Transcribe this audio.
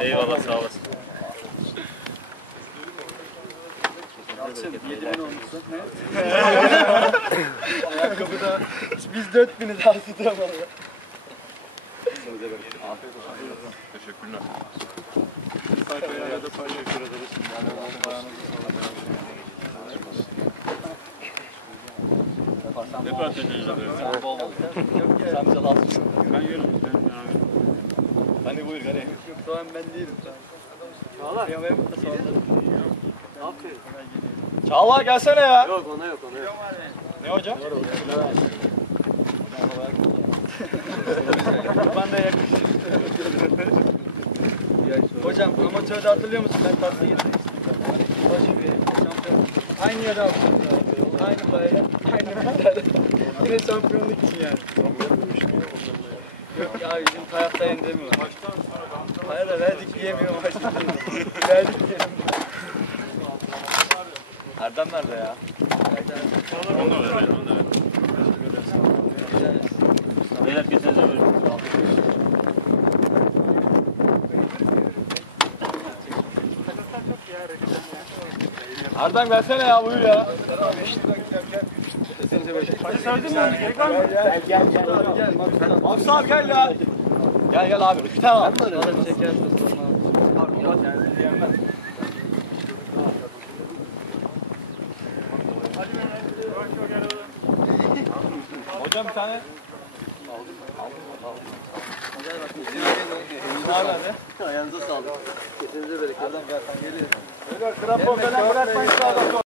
Eyvallah sağ olasın. Ayakkabıda biz 4000'i daha tutamadık. Teşekkürler. Röportajınızı yapıyorum. Sen bize sor. Ben beraber. Hani buyur gari. Doğan ben değilim. Çağlar. Aferin. Çağlar gelsene ya. Yok ona yok ona yok. Ne hocam? ben de yakışır. Hocam amatörde hatırlıyor musun? Ben tatlı getirmiştim. Başı bir şampiyon. Aynı yere aldım. Aynı parayla. Aynı parayla. Yine şampiyonluk için yani. Ya bizim. Baştan sonra Para da verdik diyemiyor maçı. verdik diyemiyor. Erdem nerede ya? Onu da ver, onu da ver. Beyler kesinize böyle. Erdem gelsene ya buyur ya. Gel gel gel. Afsa abi gel ya. Gel gel abi. Bir tane al. Hocam bir tane. Ayağınıza sağlık. Kesinize bereket. Erdem gel sen geliyorsun. Krampon falan bırakmayın sağdan